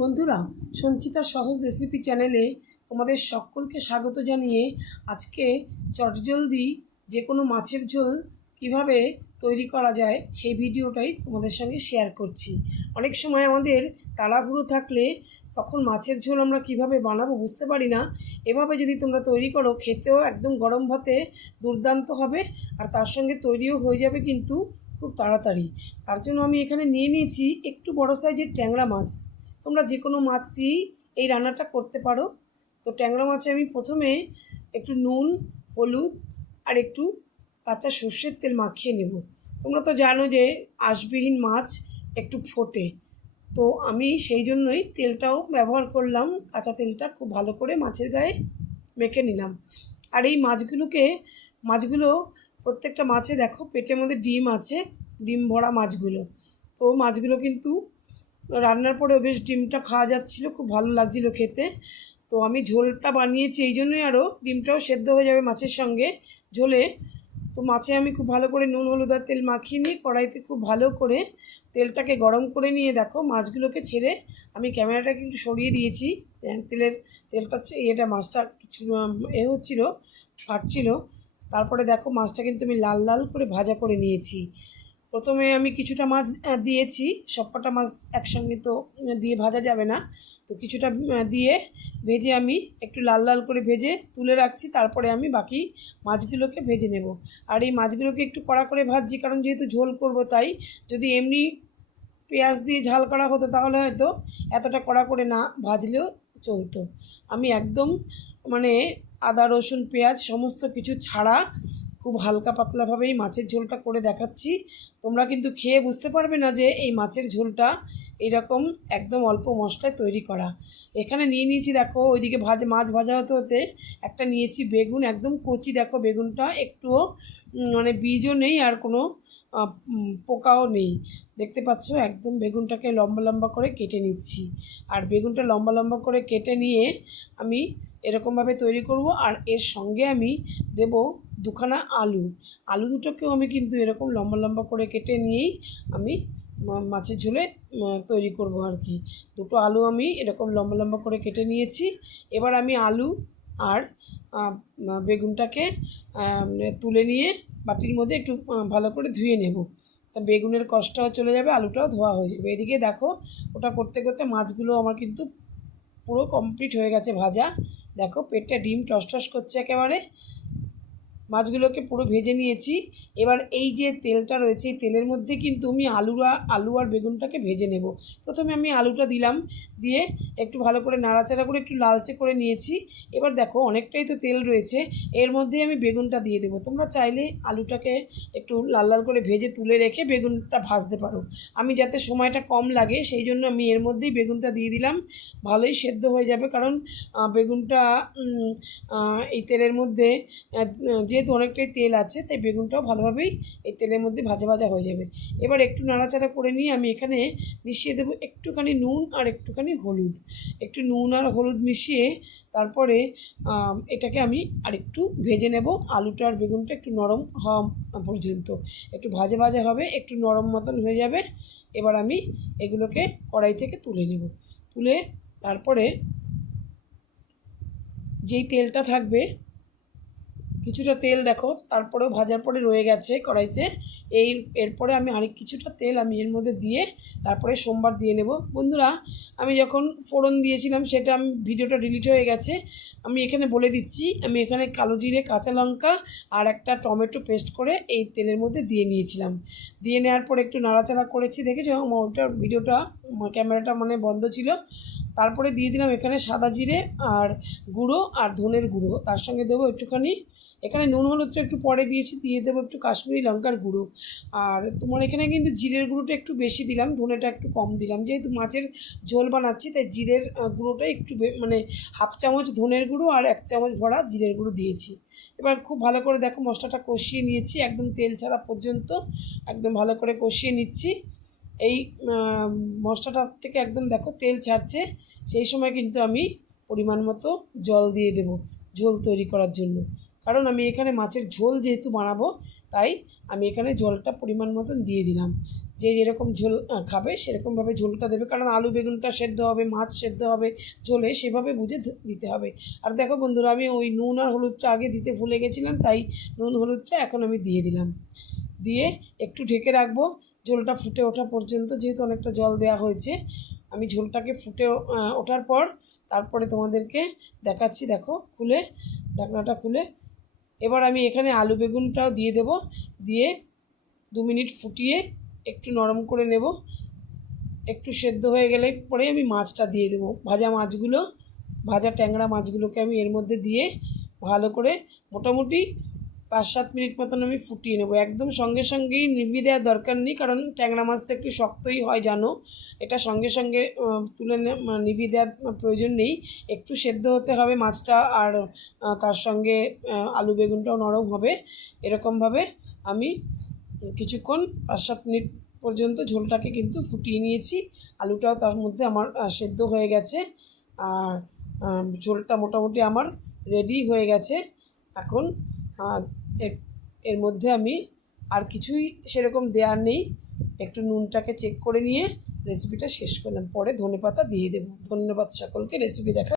বন্ধুরা, সঞ্চিতার সহজ রেসিপি চ্যানেলে তোমাদের সকলকে স্বাগত জানিয়ে আজকে চটজলদি যে কোনো মাছের ঝোল কিভাবে তৈরি করা যায় সেই ভিডিওটাই তোমাদের সঙ্গে শেয়ার করছি। অনেক সময় আমাদের তাড়াহুড়ো থাকলে তখন মাছের ঝোল আমরা কিভাবে বানাবো বুঝতে পারি না। এভাবে যদি তোমরা তৈরি করো, খেতেও একদম গরম ভাতে দুর্দান্ত হবে, আর তার সঙ্গে তৈরিও হয়ে যাবে কিন্তু খুব তাড়াতাড়ি। তার জন্য আমি এখানে নিয়ে নিয়েছি একটু বড় সাইজের ট্যাংরা মাছ। তোমরা যে কোনো মাছ দিয়েই এই রান্নাটা করতে পারো। তো ট্যাংরা মাছে আমি প্রথমে একটু নুন, হলুদ আর একটু কাঁচা সর্ষের তেল মাখিয়ে নেব। তোমরা তো জানো যে আঁশবিহীন মাছ একটু ফোটে, তো আমি সেই জন্যই তেলটাও ব্যবহার করলাম। কাঁচা তেলটা খুব ভালো করে মাছের গায়ে মেখে নিলাম। আর এই মাছগুলো প্রত্যেকটা মাছে দেখো পেটের মধ্যে ডিম আছে, ডিম ভরা মাছগুলো। তো মাছগুলো কিন্তু রান্নার পরেও বেশ ডিমটা খাওয়া যাচ্ছিলো, খুব ভালো লাগছিলো খেতে। তো আমি ঝোলটা বানিয়েছি এই জন্যই, আরও ডিমটাও সেদ্ধ হয়ে যাবে মাছের সঙ্গে ঝোলে। তো মাছে আমি খুব ভালো করে নুন, হলুদ আর তেল মাখিয়ে নিয়ে কড়াইতে খুব ভালো করে তেলটাকে গরম করে নিয়ে দেখো মাছগুলোকে ছেড়ে আমি ক্যামেরাটাকে একটু সরিয়ে দিয়েছি। তেলটা মাছটা হচ্ছিলো, ফাটছিল। তারপরে দেখো মাছটা কিন্তু আমি লাল লাল করে ভাজা করে নিয়েছি। প্রথমে আমি কিছুটা মাছ দিয়েছি, সবকটা মাছ একসঙ্গে তো দিয়ে ভাজা যাবে না। তো কিছুটা দিয়ে ভেজে আমি একটু লাল লাল করে ভেজে তুলে রাখছি। তারপরে আমি বাকি মাছগুলোকে ভেজে নেব। আর এই মাছগুলোকে একটু কড়া করে ভাজছি, কারণ যেহেতু ঝোল করব তাই। যদি এমনি পেঁয়াজ দিয়ে ঝাল করা হতো তাহলে হয়তো এতটা কড়া করে না ভাজলেও চলতো। আমি একদম আদা, রসুন, পেঁয়াজ সমস্ত কিছু ছাড়া খুব হালকা পাতলাভাবেই মাছের ঝোলটা করে দেখাচ্ছি। তোমরা কিন্তু খেয়ে বুঝতে পারবে না যে এই মাছের ঝোলটা এইরকম একদম অল্প মশলায় তৈরি করা। এখানে নিয়ে নিয়েছি দেখো, ওইদিকে মাছ ভাজা হতে হতে একটা নিয়েছি বেগুন, একদম কচি। দেখো বেগুনটা একটুও বীজও নেই আর কোনো পোকাও নেই, দেখতে পাচ্ছ। একদম বেগুনটাকে লম্বা লম্বা করে কেটে নিচ্ছি। আর বেগুনটা লম্বা লম্বা করে কেটে নিয়ে আমি এরকমভাবে তৈরি করব। আর এর সঙ্গে আমি দেব দুখানা আলু দুটোকেও আমি কিন্তু এরকম লম্বা লম্বা করে কেটে নিয়েই আমি মাছের ঝোলে তৈরি করব আর কি। দুটো আলু আমি এরকম লম্বা লম্বা করে কেটে নিয়েছি। এবার আমি আলু আর বেগুনটাকে তুলে নিয়ে বাটির মধ্যে একটু ভালো করে ধুয়ে নেব। তা বেগুনের কষ্টটাও চলে যাবে, আলুটাও ধোয়া হয়ে যাবে। এদিকে দেখো ওটা করতে করতে মাছগুলো আমার কিন্তু পুরো কমপ্লিট হয়ে গেছে ভাজা। দেখো পেটটা ডিম টসটস করছে একেবারে। মাছগুলোকে পুরো ভেজে নিয়েছি। এবার এই যে তেলটা রয়েছে এই তেলের মধ্যে কিন্তু আমি আলু আর বেগুনটাকে ভেজে নেব। প্রথমে আমি আলুটা দিলাম, দিয়ে একটু ভালো করে নাড়াচাড়া করে একটু লালচে করে নিয়েছি। এবার দেখো অনেকটাই তো তেল রয়েছে, এর মধ্যেই আমি বেগুনটা দিয়ে দেবো। তোমরা চাইলে আলুটাকে একটু লাল লাল করে ভেজে তুলে রেখে বেগুনটা ভাজতে পারো। আমি যাতে সময়টা কম লাগে সেই জন্য আমি এর মধ্যেই বেগুনটা দিয়ে দিলাম। ভালোই সেদ্ধ হয়ে যাবে, কারণ বেগুনটা এই তেলের মধ্যে যেহেতু অনেকটাই তেল আছে তাই বেগুনটাও ভালোভাবেই এই তেলের মধ্যে ভাজা ভাজা হয়ে যাবে। এবার একটু নাড়াচাড়া করে নিয়ে আমি এখানে মিশিয়ে দেবো একটুখানি নুন আর একটুখানি হলুদ। একটু নুন আর হলুদ মিশিয়ে তারপরে এটাকে আমি আরেকটু ভেজে নেব। আলুটা আর বেগুনটা একটু নরম হওয়া পর্যন্ত একটু ভাজা ভাজা হবে, একটু নরম মতন হয়ে যাবে। এবার আমি এগুলোকে কড়াই থেকে তুলে নেব। তুলে তারপরে যেই তেলটা থাকবে, কিছুটা তেল দেখো তারপরেও ভাজার পরে রয়ে গেছে কড়াইতে। এরপরে আমি আরেক কিছুটা তেল আমি এর মধ্যে দিয়ে তারপরে সোমবার দিয়ে নেব। বন্ধুরা, আমি যখন ফোড়ন দিয়েছিলাম সেটা ভিডিওটা ডিলিট হয়ে গেছে। আমি এখানে বলে দিচ্ছি, আমি এখানে কালো জিরে, কাঁচা লঙ্কা আর একটা টমেটো পেস্ট করে এই তেলের মধ্যে দিয়ে নিয়েছিলাম। দিয়ে নেওয়ার পরে একটু নাড়াচাড়া করেছি, দেখেছো ওটার ভিডিওটা ক্যামেরাটা বন্ধ ছিল। তারপরে দিয়ে দিলাম এখানে সাদা জিরে আর গুঁড়ো আর ধনের গুঁড়ো। তার সঙ্গে দেবো একটুখানি, এখানে নুন হলুদটা একটু পরে দিয়েছি, দিয়ে দেবো একটু কাশ্মীরি লঙ্কার গুঁড়ো। আর তোমার এখানে কিন্তু জিরের গুঁড়োটা একটু বেশি দিলাম, ধনেটা একটু কম দিলাম। যেহেতু মাছের ঝোল বানাচ্ছি তাই জিরের গুঁড়োটা একটু হাফ চামচ ধনের গুঁড়ো আর 1 চামচ ভরা জিরের গুঁড়ো দিয়েছি। এবার খুব ভালো করে দেখো মশলাটা কষিয়ে নিয়েছি একদম তেল ছাড়া পর্যন্ত, একদম ভালো করে কষিয়ে নিচ্ছি। এই মশলাটার থেকে একদম দেখো তেল ছাড়ছে, সেই সময় কিন্তু আমি পরিমাণ মতো জল দিয়ে দেব ঝোল তৈরি করার জন্য। কারণ আমি এখানে মাছের ঝোল যেহেতু বানাবো, তাই আমি এখানে জলটা পরিমাণ মতন দিয়ে দিলাম। যে যেরকম ঝোল খাবে সেরকমভাবে ঝোলটা দেবে, কারণ আলু বেগুনটা সেদ্ধ হবে, মাছ সেদ্ধ হবে ঝোলে, সেভাবে বুঝে দিতে হবে। আর দেখো বন্ধুরা, আমি ওই নুন আর হলুদটা আগে দিতে ভুলে গেছিলাম, তাই নুন হলুদটা এখন আমি দিয়ে দিলাম। দিয়ে একটু ঢেকে রাখবো ঝোলটা ফুটে ওঠা পর্যন্ত, যেহেতু অনেকটা জল দেওয়া হয়েছে। আমি ঝোলটাকে ফুটে ওঠার পর তারপরে তোমাদেরকে দেখাচ্ছি। দেখো খুলে, ঢাকনাটা খুলে এবার আমি এখানে আলু বেগুনটাও দিয়ে দেব। দিয়ে 2 মিনিট ফুটিয়ে একটু নরম করে নেব। একটু সেদ্ধ হয়ে গেলে পরে আমি মাছটা দিয়ে দেবো, ভাজা ট্যাংরা মাছগুলোকে আমি এর মধ্যে দিয়ে ভালো করে মোটামুটি 5-7 মিনিট মতন আমি ফুটিয়ে নেব। একদম সঙ্গে সঙ্গেই নিভিয়ে দেওয়ার দরকার নেই, কারণ ট্যাংরা মাছ তো একটু শক্তই হয় জানো। এটা সঙ্গে সঙ্গে তুলে নিভিয়ে দেওয়ার প্রয়োজন নেই। একটু সেদ্ধ হতে হবে মাছটা, আর তার সঙ্গে আলু বেগুনটাও নরম হবে। এরকমভাবে আমি কিছুক্ষণ 5-7 মিনিট পর্যন্ত ঝোলটাকে কিন্তু ফুটিয়ে নিয়েছি। আলুটাও তার মধ্যে আমার সেদ্ধ হয়ে গেছে, আর ঝোলটা মোটামুটি আমার রেডি হয়ে গেছে। এখন এর মধ্যে আমি আর কিছুই সেরকম দেওয়ার নেই। একটু নুনটাকে চেক করে নিয়ে রেসিপিটা শেষ করলাম, পরে ধনেপাতা দিয়ে দেবো। ধন্যবাদ সকলকে রেসিপি দেখা।